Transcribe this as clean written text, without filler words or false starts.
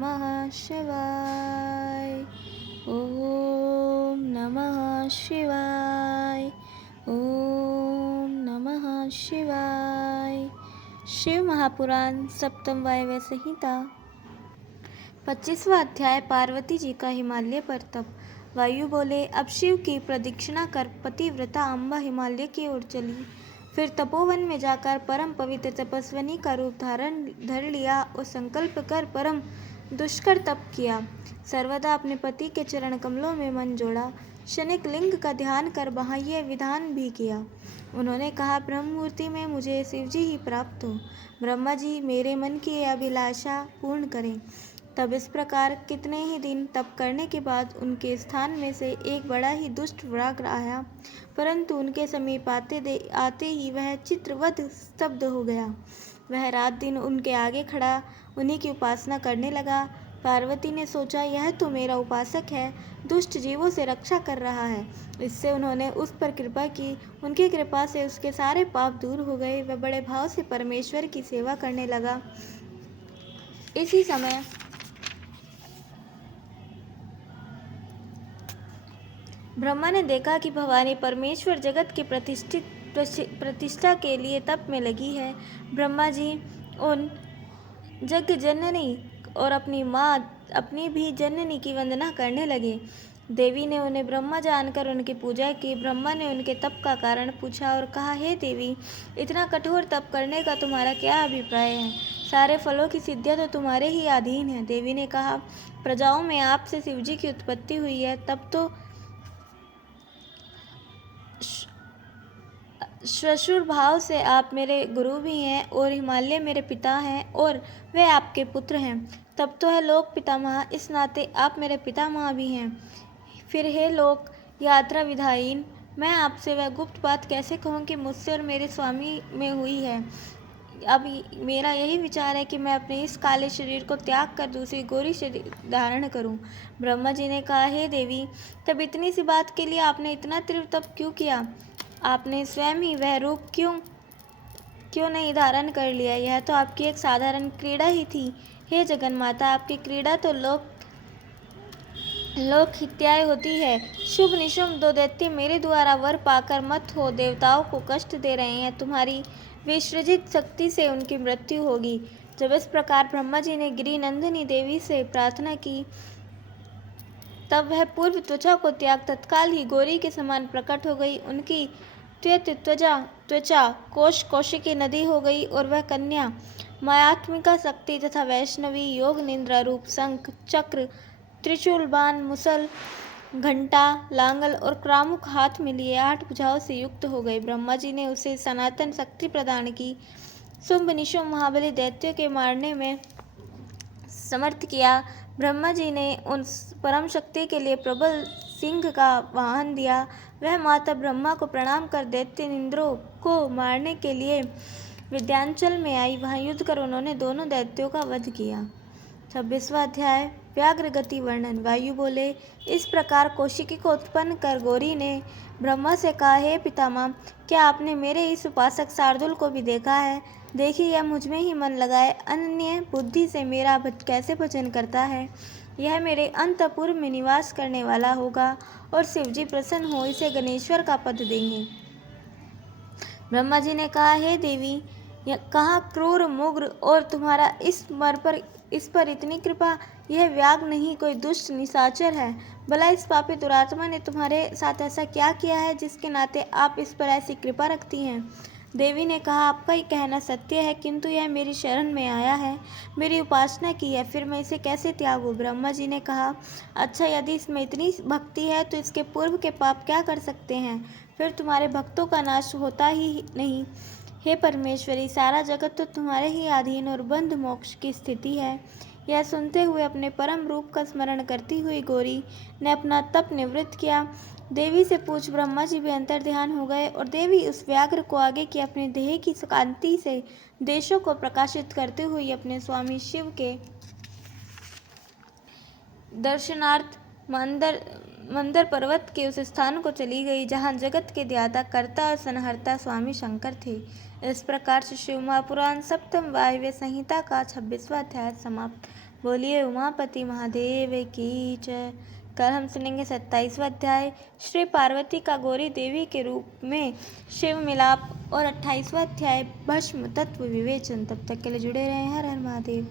नमः शिवाय। ओम नमः शिवाय। ओम नमः शिवाय। शिव महापुराण सप्तम वायव्य संहिता 25वां अध्याय। पार्वती जी का हिमालय पर तप। वायु बोले, अब शिव की प्रदक्षिणा कर पतिव्रता अम्बा हिमालय की ओर चली। फिर तपोवन में जाकर परम पवित्र तपस्विनी का रूप धर लिया और संकल्प कर परम दुष्कर तप किया। सर्वदा अपने पति के चरण कमलों में मन जोड़ा। शनिक लिंग का ध्यान कर बाह्य विधान भी किया। उन्होंने कहा, ब्रह्ममूर्ति में मुझे शिवजी ही प्राप्त हो। ब्रह्मा जी मेरे मन की अभिलाषा पूर्ण करें। तब इस प्रकार कितने ही दिन तप करने के बाद उनके स्थान में से एक बड़ा ही दुष्ट व्याघ्र आया, परंतु उनके समीप आते ही वह चित्रवत स्तब्ध हो गया। वह रात दिन उनके आगे खड़ा उन्हीं की उपासना करने लगा। पार्वती ने सोचा, यह तो मेरा उपासक है, दुष्ट जीवों से रक्षा कर रहा है। इससे उन्होंने उस पर कृपा की। उनकी कृपा से उसके सारे पाप दूर हो गए। वह बड़े भाव से परमेश्वर की सेवा करने लगा। इसी समय ब्रह्मा ने देखा कि भवानी परमेश्वर जगत की प्रतिष्ठा के लिए तप में लगी है। ब्रह्मा जी उन जग जननी और अपनी माँ अपनी भी जननी की वंदना करने लगे। देवी ने उन्हें ब्रह्मा जानकर उनकी पूजा की। ब्रह्मा ने उनके तप का कारण पूछा और कहा, हे देवी, इतना कठोर तप करने का तुम्हारा क्या अभिप्राय है? सारे फलों की सिद्धियां तो तुम्हारे ही अधीन है। देवी ने कहा, प्रजाओं में आपसे शिवजी की उत्पत्ति हुई है, तब तो श्वशुर भाव से आप मेरे गुरु भी हैं और हिमालय मेरे पिता हैं और वे आपके पुत्र हैं। तब तो है लोक पितामह, इस नाते आप मेरे पितामह भी हैं। फिर हे लोक यात्रा विधायिन, मैं आपसे वह गुप्त बात कैसे कहूँ कि मुझसे और मेरे स्वामी में हुई है। अब मेरा यही विचार है कि मैं अपने इस काले शरीर को त्याग कर दूसरी गोरी शरीर धारण करूं। ब्रह्मा जी ने कहा, हे देवी, तब इतनी सी बात के लिए आपने इतना तीव्र तप क्यों किया? आपने स्वयं ही वह रूप क्यों नहीं धारण कर लिया? यह तो आपकी एक साधारण क्रीड़ा ही थी। हे जगन्माता, आपकी क्रीड़ा तो लोक हित्याय होती है। शुभ निशुभ दो दैत्य मेरे द्वारा वर पाकर मत हो देवताओं को कष्ट दे रहे हैं। तुम्हारी विसृजित शक्ति से उनकी मृत्यु होगी। जब इस प्रकार ब्रह्मा जी ने गिरी नंदिनी देवी से प्रार्थना की, तब वह पूर्व त्वचा को त्याग तत्काल ही गौरी के समान प्रकट हो गई। उनकी त्वचा कोश कौशिकी नदी हो गई और वह कन्या मायात्मिका शक्ति तथा वैष्णवी योग निद्रा रूप शंख चक्र त्रिशूल बाण मुसल घंटा लांगल और क्रामुक हाथ में लिए 8 भुजाओं से युक्त हो गई। ब्रह्मा जी ने उसे सनातन शक्ति प्रदान की। शुंभ निशुंभ महाबली दैत्यों के मारने में समर्थ किया। ब्रह्मा जी ने उन परम शक्ति के लिए प्रबल सिंह का वाहन दिया। वह माता ब्रह्मा को प्रणाम कर दैत्य इंद्रों को मारने के लिए विंध्याचल में आई। वहां युद्ध कर उन्होंने दोनों दैत्यों का वध किया। 26वां अध्याय। व्याघ्र गति वर्णन। वायु बोले, इस प्रकार कौशिकी को उत्पन्न कर गौरी ने ब्रह्मा से कहा, हे पितामह, क्या आपने मेरे इस उपासक शार्दुल को भी देखा है? देखिए, यह मुझ में ही मन लगाए अनन्य बुद्धि से मेरा कैसे भजन करता है। यह मेरे अंतःपुर में निवास करने वाला होगा और शिवजी प्रसन्न हो इसे गणेश्वर का पद देंगे। ब्रह्मा जी ने कहा, हे देवी, कहाँ क्रूर मुग्र और तुम्हारा इस पर इतनी कृपा? यह व्याघ्र नहीं, कोई दुष्ट निशाचर है। भला इस पापी दुरात्मा ने तुम्हारे साथ ऐसा क्या किया है जिसके नाते आप इस पर ऐसी कृपा रखती हैं? देवी ने कहा, आपका ही कहना सत्य है, किंतु यह मेरी शरण में आया है, मेरी उपासना की है, फिर मैं इसे कैसे त्यागूं? ब्रह्मा जी ने कहा, अच्छा, यदि इसमें इतनी भक्ति है तो इसके पूर्व के पाप क्या कर सकते हैं? फिर तुम्हारे भक्तों का नाश होता ही नहीं। हे परमेश्वरी, सारा जगत तो तुम्हारे ही अधीन और बंध मोक्ष की स्थिति है। यह सुनते हुए अपने परम रूप का स्मरण करती हुई गौरी ने अपना तप निवृत्त किया। देवी से पूछ ब्रह्मा जी भी अंतर ध्यान हो गए और देवी उस व्याघ्र को आगे की अपने देह की कांति से देशों को प्रकाशित करते हुए अपने स्वामी शिव के दर्शनार्थ मंदर पर्वत के उस स्थान को चली गई जहाँ जगत के ज्ञाता कर्ता और संहर्ता स्वामी शंकर थे। इस प्रकार से शिव महापुराण सप्तम वायव्य संहिता का 26वां अध्याय समाप्त। बोलिए उमापति महादेव की जय। कल हम सुनेंगे 27वां अध्याय श्री पार्वती का गौरी देवी के रूप में शिव मिलाप और 28वां अध्याय भस्म तत्व विवेचन। तब तक के लिए जुड़े रहें। हर हर महादेव।